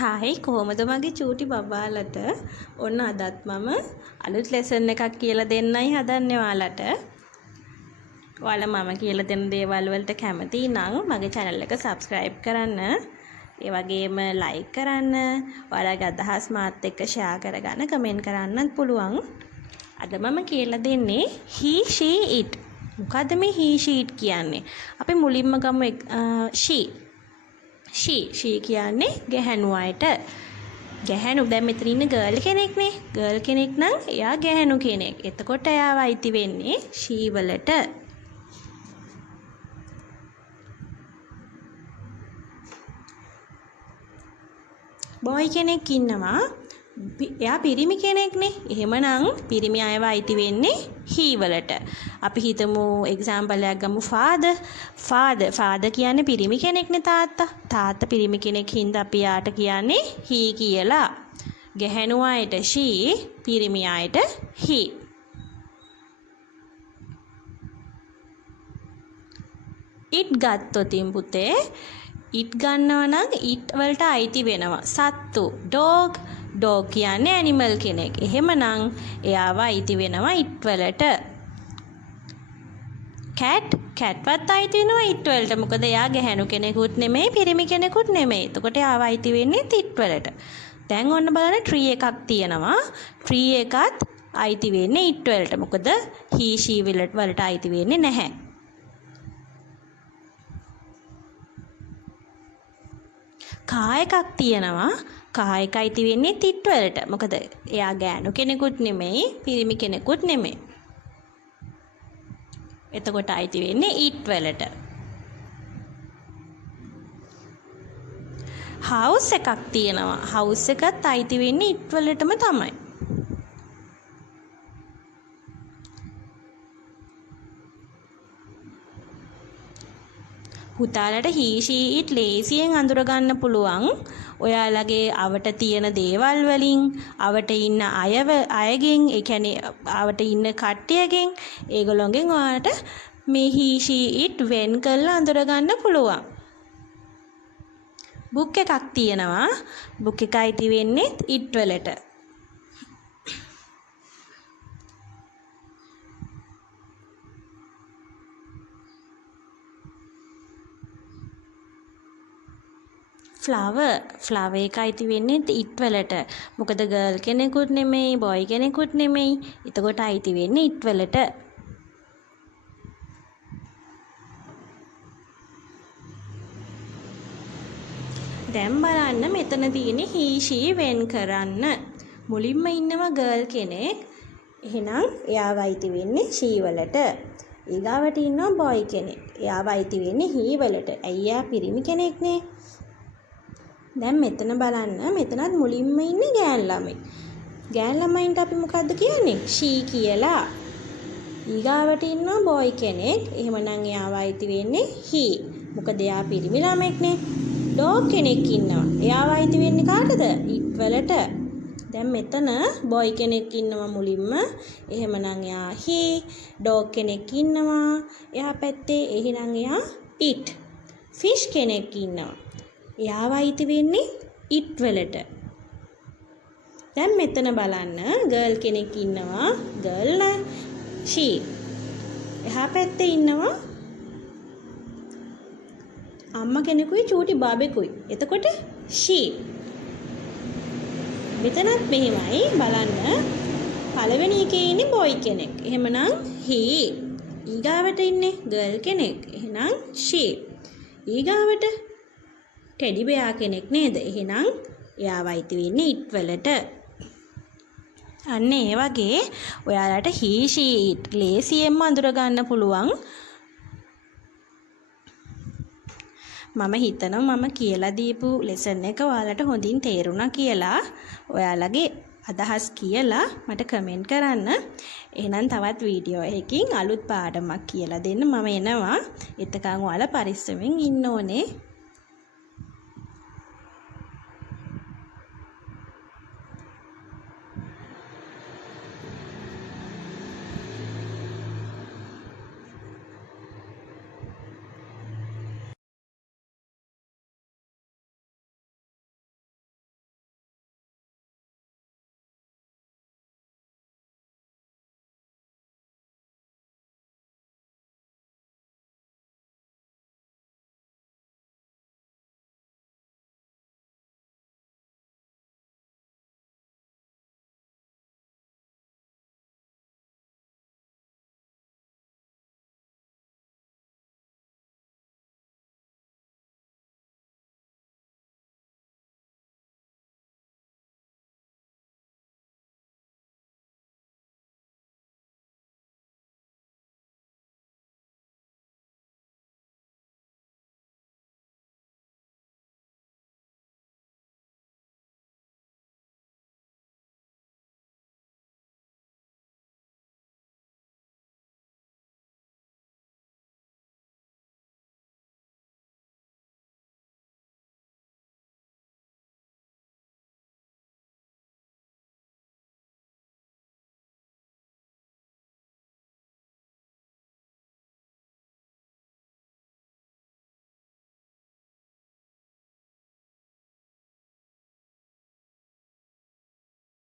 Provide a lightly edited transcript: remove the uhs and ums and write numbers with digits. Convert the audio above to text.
Hi කොහොමද මගේ චූටි බබාලට ඔන්න අදත් මම අලුත් ලෙසන් එකක් කියලා දෙන්නයි හදන්නේ ඔයාලට. ඔයාලා මම කියලා දෙන දේවල් වලට කැමති නම් මගේ channel එක subscribe කරන්න. ඒ වගේම like කරන්න. ඔයාලගේ අදහස් මාත් එක්ක share කරගන්න comment කරන්නත් පුළුවන්. අද මම කියලා දෙන්නේ he she it. මොකද්ද මේ he she it කියන්නේ? අපි මුලින්ම ගමු she කියන්නේ ගැහැණු අයට. ගැහැණු දැන් මෙතන ඉන්න ගර්ල් කෙනෙක්නේ. ගර්ල් කෙනෙක් නම් එයා ගැහැණු කෙනෙක්. එතකොට එයාව අයිති වෙන්නේ she වලට. boy කෙනෙක් ඉන්නවා. එයා පිරිමි කෙනෙක්නේ. එහෙමනම් පිරිමි අයව අයිති වෙන්නේ he වලට. අපි හිතමු එක්සැම්පල් එකක් ගමු father කියන්නේ පිරිමි කෙනෙක්නේ තාත්තා. තාත්තා පිරිමි කෙනෙක් හින්දා අපි යාට කියන්නේ he කියලා. ගැහැණු අයට she, පිරිමි අයට he. it ගත්තොතින් පුතේ it ගන්නවා නම් it වලට අයිති වෙනවා සත්තු. dog කියන්නේ ඇනිමල් කෙනෙක්. එහෙමනම් එයාව අයිති වෙනවා it වලට. cat අයිති වෙනවා it වලට. මොකද එයා ගැහැණු කෙනෙකුත් නෙමෙයි පිරිමි කෙනෙකුත් නෙමෙයි. එතකොට එයාව අයිති වෙන්නේ it වලට. දැන් ඔන්න බලන්න tree එකක් තියෙනවා. tree එකත් අයිති වෙන්නේ it වලට. මොකද he she වලට අයිති වෙන්නේ නැහැ. කා එකක් තියෙනවා. කා එක අයිති වෙන්නේ it වලට. මොකද එයා ගෑනු කෙනෙකුත් නෙමෙයි පිරිමි කෙනෙකුත් නෙමෙයි. එතකොට අයිති වෙන්නේ it වලට. house එකක් තියෙනවා. house එකත් අයිති වෙන්නේ it වලටම තමයි. පුතාලට he she it ලේසියෙන් අඳුර ගන්න පුළුවන්. ඔයාලගේ අවට තියෙන දේවල් වලින්, අවට ඉන්න අයගෙන්, ඒ කියන්නේ අවට ඉන්න කට්ටියගෙන්, ඒගොල්ලෝගෙන් ඔයාලට මේ he she it වෙන් කරලා අඳුර ගන්න පුළුවන්. book එකක් තියෙනවා. book එක අයිති වෙන්නේ it වලට. flower එක අයිති වෙන්නේ it වලට. මොකද girl කෙනෙකුත් නෙමෙයි boy කෙනෙකුත් නෙමෙයි. එතකොට අයිති වෙන්නේ it වලට. දැන් බලන්න මෙතන තියෙන්නේ he she වෙන් කරන්න. මුලින්ම ඉන්නවා girl කෙනෙක්. එහෙනම් එයාව අයිති වෙන්නේ she වලට. ඊගාවට ඉන්නවා boy කෙනෙක්. එයාව අයිති වෙන්නේ he වලට. ඇයි එයා පිරිමි කෙනෙක්නේ. දැන් මෙතන බලන්න මෙතනත් මුලින්ම ඉන්නේ ගෑන් ළමයි. ගෑන් ළමයින්ට අපි මොකද්ද කියන්නේ? she කියලා. ඊගාවට ඉන්නවා boy කෙනෙක්. එහෙමනම් එයාව අයිති වෙන්නේ he. මොකද එයා පිරිමි ළමෙක්නේ. dog කෙනෙක් ඉන්නවා. එයාව අයිති වෙන්නේ කාටද? it වලට. දැන් මෙතන boy කෙනෙක් ඉන්නවා මුලින්ම. එහෙමනම් එයා he. dog කෙනෙක් ඉන්නවා. එයා පැත්තේ. එහෙනම් එයා it. fish කෙනෙක් ඉන්නවා. එයාව අයිති වෙන්නේ it වලට. දැන් මෙතන බලන්න girl කෙනෙක් ඉන්නවා. girl නා she. එහා පැත්තේ ඉන්නවා අම්මා කෙනෙකුයි චූටි බබෙකුයි. එතකොට she. මෙතනත් මෙහෙමයි බලන්න. පළවෙනි එකේ ඉන්නේ boy කෙනෙක්. එහෙමනම් he. ඊගාවට ඉන්නේ girl කෙනෙක්. එහෙනම් she. ඊගාවට ටෙඩි බෙයා කෙනෙක් නේද? එහෙනම් එයාව අයිති වෙන්නේ it වලට. අන්න ඒ වගේ ඔයාලට he she it ලේසියෙන්ම අඳුර ගන්න පුළුවන්. මම හිතනවා මම කියලා දීපු ලෙසන් එක ඔයාලට හොඳින් තේරුණා කියලා. ඔයාලගේ අදහස් කියලා මට කමෙන්ට් කරන්න. එහෙනම් තවත් වීඩියෝ එකකින් අලුත් පාඩමක් කියලා දෙන්න මම එනවා. එතකන් ඔයාලා පරිස්සමෙන් ඉන්න ඕනේ.